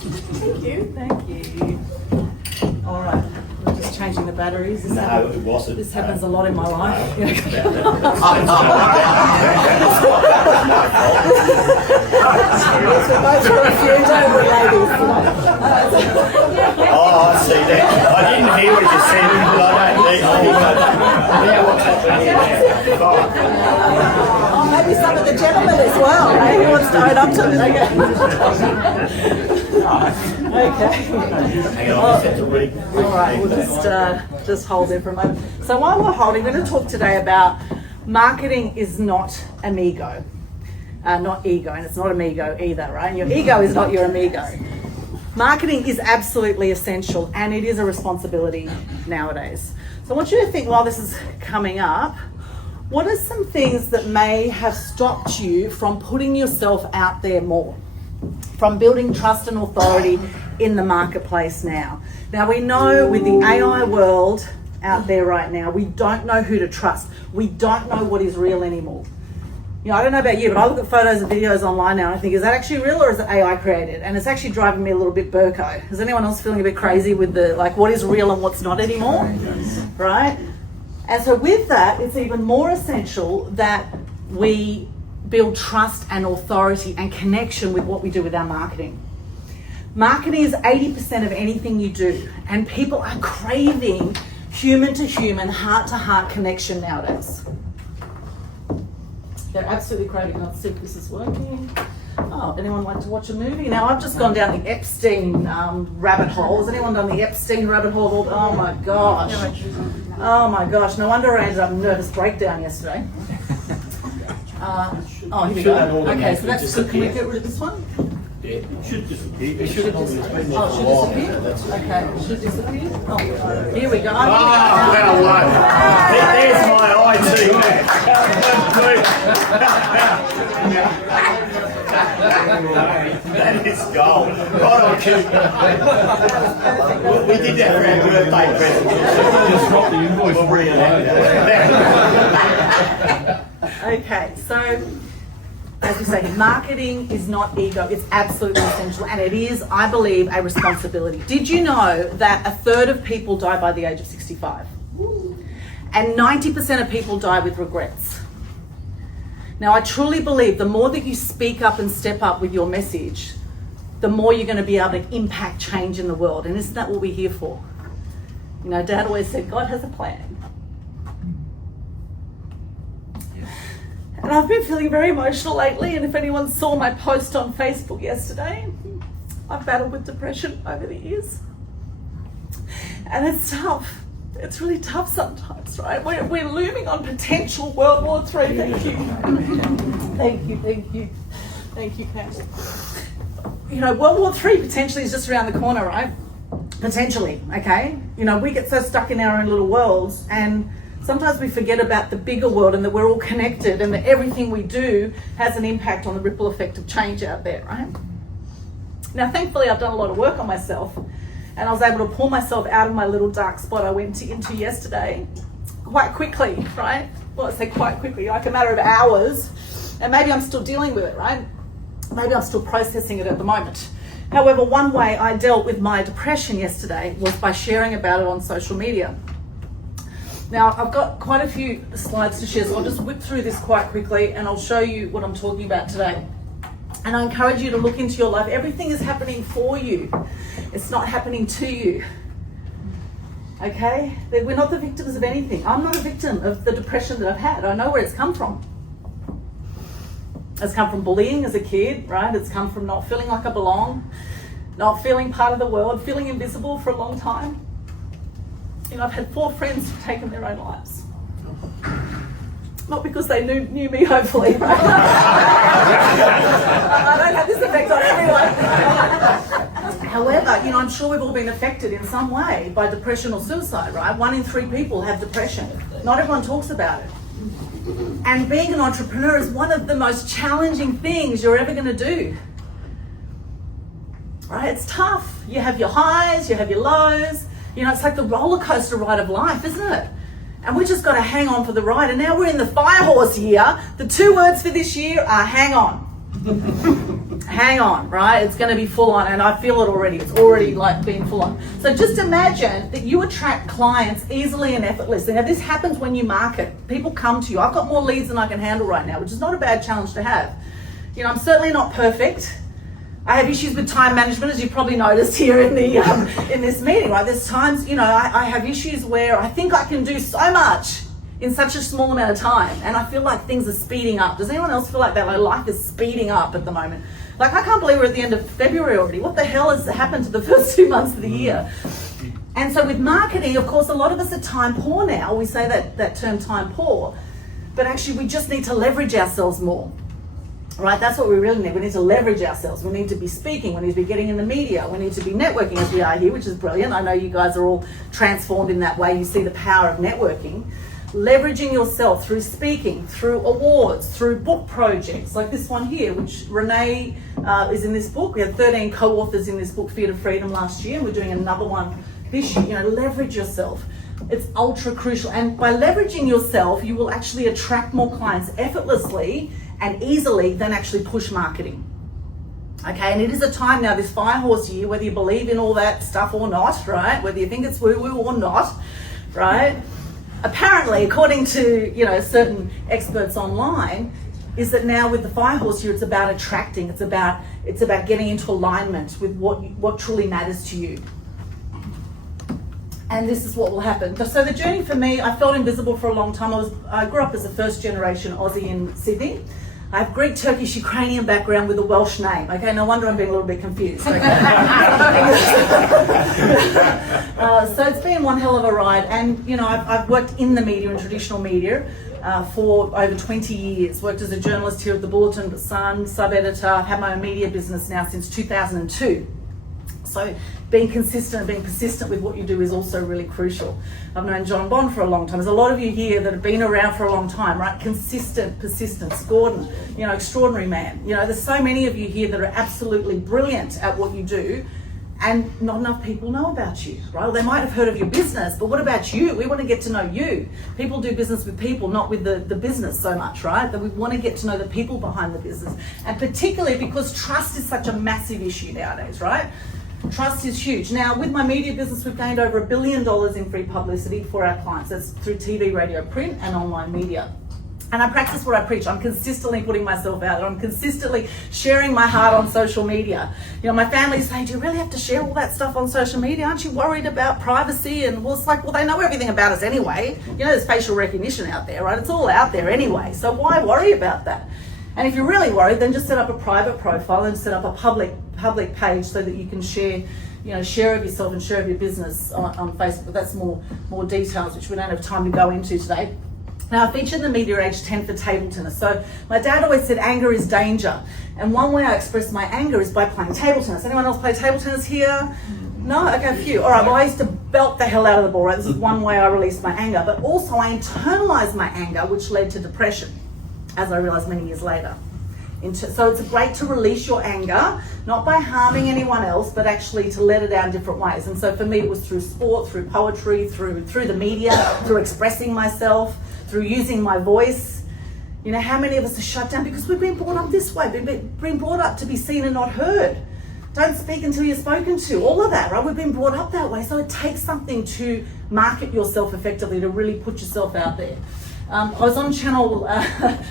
Thank you. Thank you. All right. We're just changing the batteries. It wasn't. This happens a lot in my life. Oh, I see that. I didn't hear what you said, but I don't Oh, maybe some of the gentlemen as well. Maybe he wants to own up to it. Okay. Hang on, I have to read. All right, we'll just hold there for a moment. So while we're holding, we're going to talk today about marketing is not amigo. Not ego, and it's not amigo either, right? And your ego is not your amigo. Marketing is absolutely essential, and it is a responsibility nowadays. So I want you to think while this is coming up, what are some things that may have stopped you from putting yourself out there more? From building trust and authority in the marketplace now. Now we know with the AI world out there right now, we don't know who to trust. We don't know what is real anymore. You know, I don't know about you, but I look at photos and videos online now and I think, is that actually real or is it AI created? And it's actually driving me a little bit burko. Is anyone else feeling a bit crazy with the, like, what is real and what's not anymore? Right? And so with that, it's even more essential that we build trust and authority and connection with what we do with our marketing. Marketing is 80% of anything you do, and people are craving human to human, heart to heart connection nowadays. They're absolutely craving. Let's see if this is working. Oh, anyone like to watch a movie? Now I've just gone down the Epstein rabbit hole. Has anyone done the Epstein rabbit hole? Oh my gosh. Oh my gosh. No wonder I ended up in a nervous breakdown yesterday. Oh, here we go. Okay, so that's good. Can we get rid of this one? Yeah, it should disappear. It should disappear. Okay, it should disappear. Oh, here we go. Well done. There's my IT man. That is gold. Right on cue. We did that for our birthday present. Just drop the invoice. We'll reenact that. Okay, so as we say, marketing is not ego, it's absolutely essential, and it is, I believe, a responsibility. Did you know that 1/3 of people die by the age of 65? And 90% of people die with regrets. Now, I truly believe the more that you speak up and step up with your message, the more you're going to be able to impact change in the world. And isn't that what we're here for? You know, Dad always said, God has a plan. And I've been feeling very emotional lately, and if anyone saw my post on Facebook yesterday, I've battled with depression over the years. And it's tough. It's really tough sometimes, right? We're looming on potential World War III. Thank you. Thank you, thank you. Thank you, Pam. You know, World War III potentially is just around the corner, right? Potentially, okay? You know, we get so stuck in our own little worlds, and sometimes we forget about the bigger world and that we're all connected and that everything we do has an impact on the ripple effect of change out there, right? Now, thankfully, I've done a lot of work on myself, and I was able to pull myself out of my little dark spot I went into yesterday quite quickly, right? Well, I say quite quickly, like a matter of hours, and maybe I'm still dealing with it, right? Maybe I'm still processing it at the moment. However, one way I dealt with my depression yesterday was by sharing about it on social media. Now, I've got quite a few slides to share, so I'll just whip through this quite quickly and I'll show you what I'm talking about today. And I encourage you to look into your life. Everything is happening for you. It's not happening to you. Okay? We're not the victims of anything. I'm not a victim of the depression that I've had. I know where it's come from. It's come from bullying as a kid, right? It's come from not feeling like I belong, not feeling part of the world, feeling invisible for a long time. You know, I've had 4 friends who've taken their own lives. Not because they knew me, hopefully, right? I don't have this effect on everyone. However, you know, I'm sure we've all been affected in some way by depression or suicide, right? 1 in 3 people have depression. Not everyone talks about it. And being an entrepreneur is one of the most challenging things you're ever going to do. Right? It's tough. You have your highs, you have your lows. You know, it's like the roller coaster ride of life, isn't it? And we just got to hang on for the ride. And now we're in the fire horse year. The 2 words for this year are hang on. hang on, right? It's going to be full on, and I feel it already. It's already like being full on. So just imagine that you attract clients easily and effortlessly. Now this happens when you market. People come to you. I've got more leads than I can handle right now, which is not a bad challenge to have. You know, I'm certainly not perfect. I have issues with time management, as you probably noticed here in the in this meeting, right? There's times, you know, I have issues where I think I can do so much in such a small amount of time, and I feel like things are speeding up. Does anyone else feel like that? Like life is speeding up at the moment. Like I can't believe we're at the end of February already. What the hell has happened to the first 2 months of the year? And so with marketing, of course, a lot of us are time poor now. We say that term time poor, but actually we just need to leverage ourselves more. Right, that's what we really need. We need to leverage ourselves. We need to be speaking. We need to be getting in the media. We need to be networking as we are here, which is brilliant. I know you guys are all transformed in that way. You see the power of networking. Leveraging yourself through speaking, through awards, through book projects like this one here, which Renee is in this book. We had 13 co-authors in this book, Fear to Freedom, last year, and we're doing another one this year. You know, leverage yourself. It's ultra crucial. And by leveraging yourself, you will actually attract more clients effortlessly and easily than actually push marketing. Okay, and it is a time now, this fire horse year, whether you believe in all that stuff or not, right? Whether you think it's woo-woo or not, right? Apparently, according to, you know, certain experts online, is that now with the fire horse year, it's about attracting, it's about getting into alignment with what truly matters to you. And this is what will happen. So the journey for me, I felt invisible for a long time. I grew up as a first generation Aussie in Sydney. I have Greek, Turkish, Ukrainian background with a Welsh name. Okay, no wonder I'm being a little bit confused. Okay. So it's been one hell of a ride. And, you know, I've worked in the media, in traditional media, for over 20 years. Worked as a journalist here at the Bulletin, the Sun, sub-editor. I've had my own media business now since 2002. So being consistent and being persistent with what you do is also really crucial. I've known John Bond for a long time. There's a lot of you here that have been around for a long time, right? Consistent, persistence. Gordon, you know, extraordinary man. You know, there's so many of you here that are absolutely brilliant at what you do, and not enough people know about you, right? Well, they might have heard of your business, but what about you? We want to get to know you. People do business with people, not with the business so much, right? That we want to get to know the people behind the business. And particularly because trust is such a massive issue nowadays, right? Trust is huge. Now, with my media business, we've gained over $1 billion in free publicity for our clients. That's through TV, radio, print, and online media. And I practice what I preach. I'm consistently putting myself out there. I'm consistently sharing my heart on social media. You know, my family's saying, do you really have to share all that stuff on social media? Aren't you worried about privacy? And well, it's like, well, they know everything about us anyway. You know, there's facial recognition out there, right? It's all out there anyway. So why worry about that? And if you're really worried, then just set up a private profile and set up a public page so that you can share, you know, share of yourself and share of your business on Facebook. That's more details, which we don't have time to go into today. Now, I feature in the media age 10 for table tennis. So my dad always said anger is danger. And one way I express my anger is by playing table tennis. Anyone else play table tennis here? No? Okay, a few. All right, well, I used to belt the hell out of the ball, right? This is one way I released my anger. But also I internalized my anger, which led to depression, as I realized many years later. So it's great to release your anger, not by harming anyone else, but actually to let it out in different ways. And so for me, it was through sport, through poetry, through the media, through expressing myself, through using my voice. You know, how many of us are shut down because we've been brought up this way, been brought up to be seen and not heard. Don't speak until you're spoken to, all of that, right? We've been brought up that way. So it takes something to market yourself effectively, to really put yourself out there. I was on Channel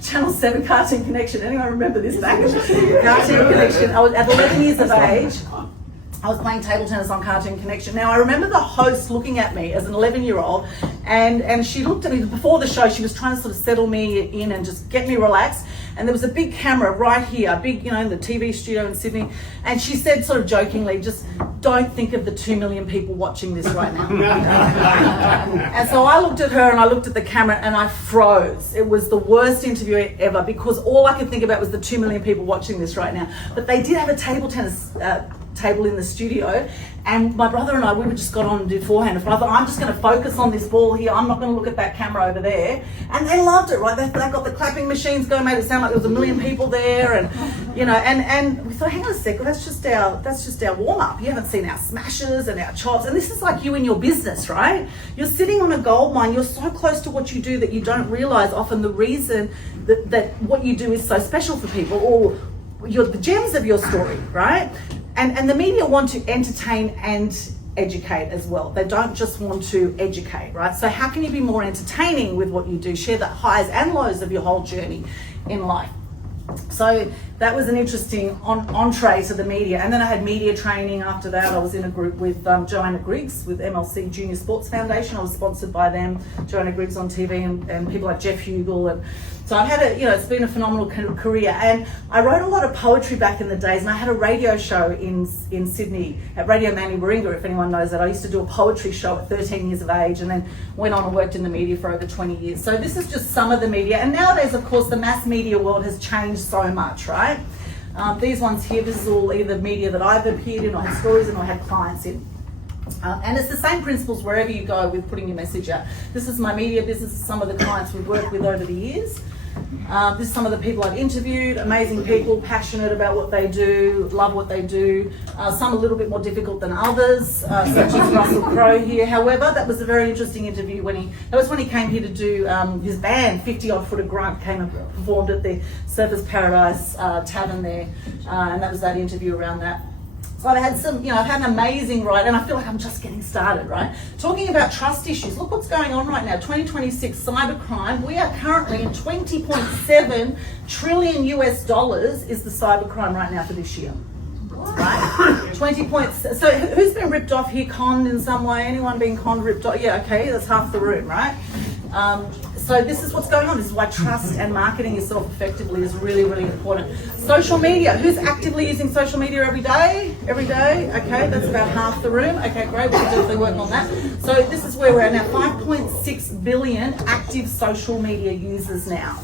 7 Cartoon Connection. Anyone remember this back? Cartoon Connection. I was at 11 years of age. I was playing table tennis on Cartoon Connection. Now, I remember the host looking at me as an 11-year-old, and she looked at me before the show. She was trying to sort of settle me in and just get me relaxed. And there was a big camera right here, big, you know, in the TV studio in Sydney. And she said sort of jokingly, just don't think of the 2 million people watching this right now. And so I looked at her and I looked at the camera and I froze. It was the worst interview ever because all I could think about was the 2 million people watching this right now. But they did have a table tennis table in the studio, and my brother and I, we were just got on and did forehand. And I thought, I'm just going to focus on this ball here. I'm not going to look at that camera over there. And they loved it, right? They got the clapping machines going, made it sound like there was 1 million people there, and you know, and we thought, hang on a second, that's just our warm up. You haven't seen our smashes and our chops, and this is like you in your business, right? You're sitting on a gold mine. You're so close to what you do that you don't realize often the reason that what you do is so special for people, or the gems of your story, right? And the media want to entertain and educate as well. They don't just want to educate, right? So how can you be more entertaining with what you do? Share the highs and lows of your whole journey in life. So that was an interesting entree to the media. And then I had media training after that. I was in a group with Joanna Griggs with MLC Junior Sports Foundation. I was sponsored by them, Joanna Griggs on TV, and people like Jeff Hugel. And so I've had it's been a phenomenal career. And I wrote a lot of poetry back in the days, and I had a radio show in Sydney at Radio Manly Warringah, if anyone knows that. I used to do a poetry show at 13 years of age, and then went on and worked in the media for over 20 years. So this is just some of the media. And nowadays, of course, the mass media world has changed so much, right? These ones here, this is all either media that I've appeared in, or had stories in, or had clients in. And it's the same principles wherever you go with putting your message out. This is my media business, some of the clients we've worked with over the years. This is some of the people I've interviewed, amazing people, passionate about what they do, love what they do. Some a little bit more difficult than others, such as Russell Crowe here. However, that was a very interesting interview when he came here to do his band, 50 Odd Foot of Grunt, came and performed at the Surfers Paradise Tavern there, and that was that interview around that. So I've had I've had an amazing ride, and I feel like I'm just getting started, right? Talking about trust issues, look what's going on right now, 2026 cybercrime. We are currently in 20.7 trillion US dollars is the cybercrime right now for this year. Right? 20 points. So who's been ripped off here, conned in some way? Anyone being conned, ripped off? Yeah, okay, that's half the room, right? So this is what's going on. This is why trust and marketing yourself effectively is really, really important. Social media. Who's actively using social media every day? Every day? Okay, that's about half the room. Okay, great. We can definitely work on that. So this is where we're at now. 5.6 billion active social media users now.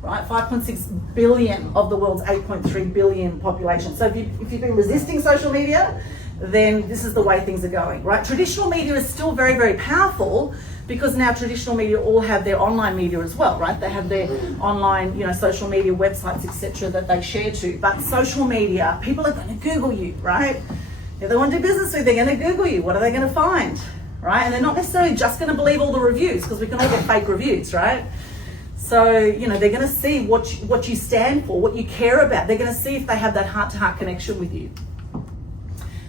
Right, 5.6 billion of the world's 8.3 billion population. So if you've been resisting social media, then this is the way things are going, right? Traditional media is still very, very powerful, because now traditional media all have their online media as well, right? They have their online, social media websites, etc., that they share to. But social media, people are going to Google you, right? If they want to do business with you, they're going to Google you. What are they going to find, right? And they're not necessarily just going to believe all the reviews, because we can all get fake reviews, right? So, they're going to see what you stand for, what you care about. They're going to see if they have that heart-to-heart connection with you.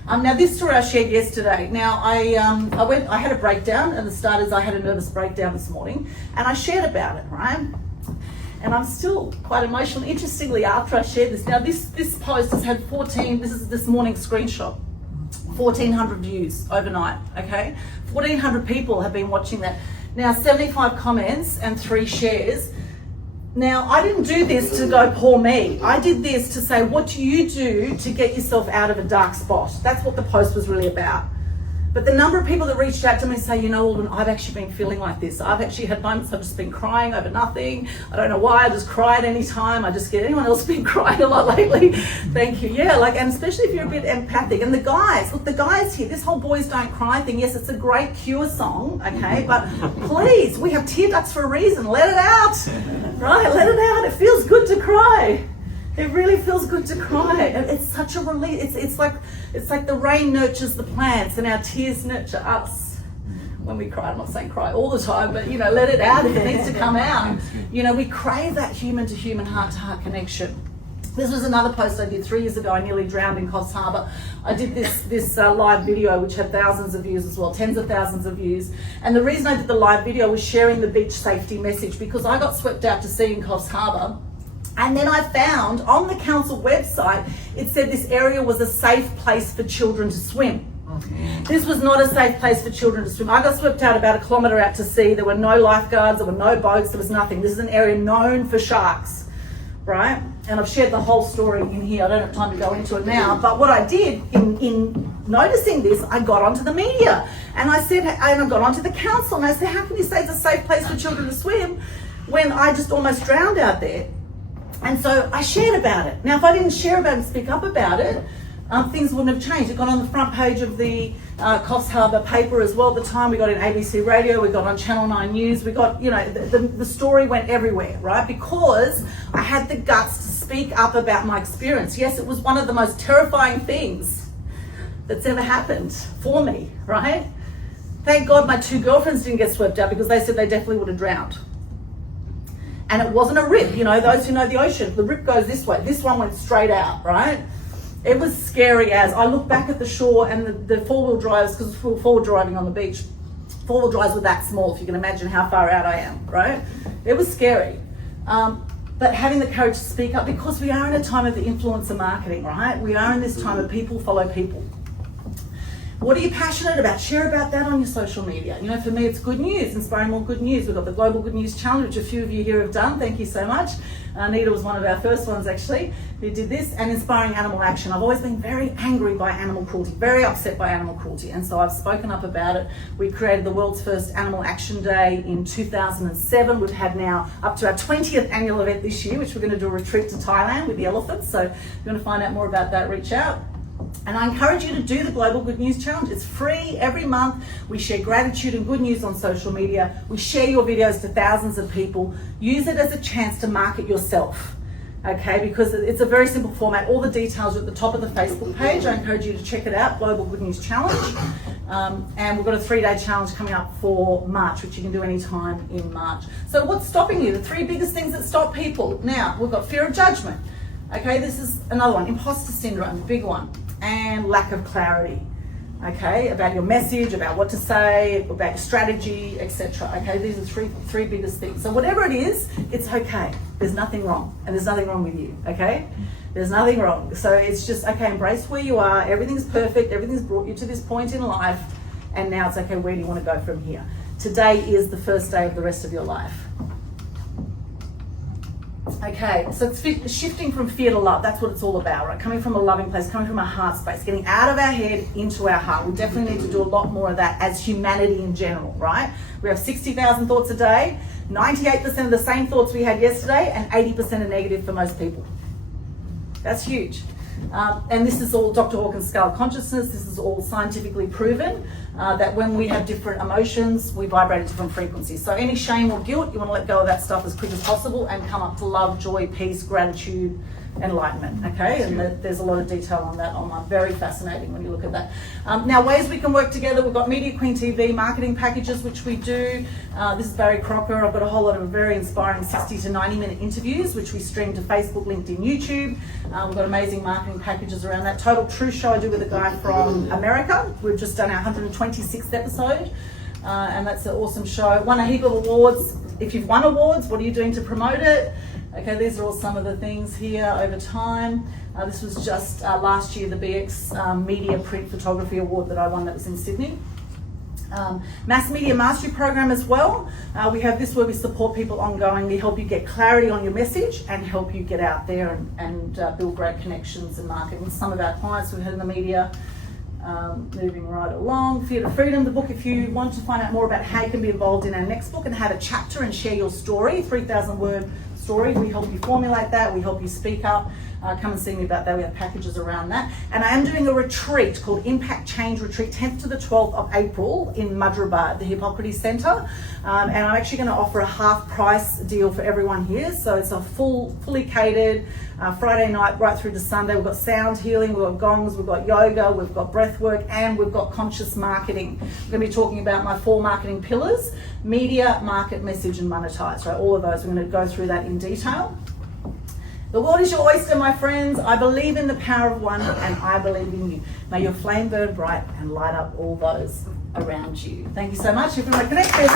Now, this story I shared yesterday. Now, I had a breakdown, and the start is I had a nervous breakdown this morning, and I shared about it, right? And I'm still quite emotional. Interestingly, after I shared this, now this post has had 14, this is this morning's screenshot, 1,400 views overnight, okay? 1,400 people have been watching that. Now, 75 comments and 3 shares. Now, I didn't do this to go poor me. I did this to say, what do you do to get yourself out of a dark spot? That's what the post was really about. But the number of people that reached out to me say, Aldwyn, I've actually been feeling like this. I've actually had moments I've just been crying over nothing. I don't know why, I just cry at any time. I just get, anyone else been crying a lot lately? Thank you. Yeah, and especially if you're a bit empathic. And the guys here, this whole Boys Don't Cry thing, yes, it's a great Cure song, okay? But please, we have tear ducts for a reason. Let it out, right? Let it out. It feels good to cry. It really feels good to cry, and it's such a relief. It's like the rain nurtures the plants, and our tears nurture us when we cry. I'm not saying cry all the time, but let it out if it needs to come out. We crave that human-to-human, heart-to-heart connection. This was another post I did 3 years ago. I nearly drowned in Coffs Harbour. I did this live video, which had thousands of views as well, tens of thousands of views. And the reason I did the live video was sharing the beach safety message, because I got swept out to sea in Coffs Harbour. And then I found on the council website, it said this area was a safe place for children to swim. This was not a safe place for children to swim. I got swept out about 1 kilometre out to sea. There were no lifeguards, there were no boats, there was nothing. This is an area known for sharks, right? And I've shared the whole story in here. I don't have time to go into it now. But what I did in noticing this, I got onto the media. And I got onto the council, and I said, how can you say it's a safe place for children to swim when I just almost drowned out there? And so I shared about it. Now, if I didn't share about it and speak up about it, things wouldn't have changed. It got on the front page of the Coffs Harbour paper as well at the time. We got in ABC Radio, we got on Channel 9 News, we got, the story went everywhere, right? Because I had the guts to speak up about my experience. Yes, it was one of the most terrifying things that's ever happened for me, right? Thank God my 2 girlfriends didn't get swept out, because they said they definitely would have drowned. And it wasn't a rip, you know, those who know the ocean, the rip goes this way. This one went straight out, right? It was scary as I look back at the shore and the four-wheel drives, because we were forward driving on the beach, four-wheel drives were that small, if you can imagine how far out I am, right? It was scary. But having the courage to speak up, because we are in a time of the influencer marketing, right? We are in this time of people follow people. What are you passionate about? Share about that on your social media. You know, for me, it's good news, inspiring more good news. We've got the Global Good News Challenge, which a few of you here have done. Thank you so much. Anita was one of our first ones, actually, who did this. And inspiring animal action. I've always been very angry by animal cruelty, very upset by animal cruelty. And so I've spoken up about it. We created the world's first Animal Action Day in 2007. We've had now up to our 20th annual event this year, which we're going to do a retreat to Thailand with the elephants. So if you want to find out more about that, reach out. And I encourage you to do the Global Good News Challenge. It's free every month. We share gratitude and good news on social media. We share your videos to thousands of people. Use it as a chance to market yourself, okay? Because it's a very simple format. All the details are at the top of the Facebook page. I encourage you to check it out, Global Good News Challenge. And we've got a 3-day challenge coming up for March, which you can do anytime in March. So what's stopping you? The 3 biggest things that stop people. Now, we've got fear of judgment. Okay, this is another one, imposter syndrome, big one. And lack of clarity, okay, about your message, about what to say, about your strategy, etc. Okay, these are three biggest things. So whatever it is, it's okay. There's nothing wrong, and there's nothing wrong with you, okay? There's nothing wrong. So it's just, okay, embrace where you are. Everything's perfect. Everything's brought you to this point in life, and now it's okay, where do you want to go from here? Today is the first day of the rest of your life. Okay, so it's shifting from fear to love. That's what it's all about, right? Coming from a loving place, coming from a heart space, getting out of our head into our heart. We definitely need to do a lot more of that as humanity in general, right? We have 60,000 thoughts a day, 98% of the same thoughts we had yesterday, and 80% are negative for most people. That's huge. And this is all Dr. Hawkins' scale of consciousness. This is all scientifically proven that when we have different emotions, we vibrate at different frequencies. So any shame or guilt, you want to let go of that stuff as quick as possible and come up to love, joy, peace, gratitude, enlightenment, okay? And there's a lot of detail on that online. Very fascinating when you look at that. Now, ways we can work together. We've got Media Queen TV marketing packages, which we do. This is Barry Crocker. I've got a whole lot of very inspiring 60 to 90-minute interviews, which we stream to Facebook, LinkedIn, YouTube. We've got amazing marketing packages around that. Total Truth Show I do with a guy from America. We've just done our 126th episode. And that's an awesome show. Won a heap of awards. If you've won awards, what are you doing to promote it? Okay, these are all some of the things here over time. This was just last year, the BX Media Print Photography Award that I won, that was in Sydney. Mass Media Mastery Program as well. We have this where we support people ongoing. We help you get clarity on your message and help you get out there and build great connections and market. With some of our clients we've had in the media. Moving right along, Fear to Freedom, the book. If you want to find out more about how you can be involved in our next book and have a chapter and share your story, 3,000-word story, we help you formulate that, we help you speak up. Come and see me about that. We have packages around that. And I am doing a retreat called Impact Change Retreat, 10th to the 12th of April in Madrabad, the Hippocrates Centre. And I'm actually going to offer a half price deal for everyone here. So it's a fully catered Friday night right through to Sunday. We've got sound healing, we've got gongs, we've got yoga, we've got breath work, and we've got conscious marketing. I'm going to be talking about my 4 marketing pillars: media, market, message, and monetize. Right, all of those. We're going to go through that in detail. The world is your oyster, my friends. I believe in the power of one, and I believe in you. May your flame burn bright and light up all those around you. Thank you so much. If you want to connect, there's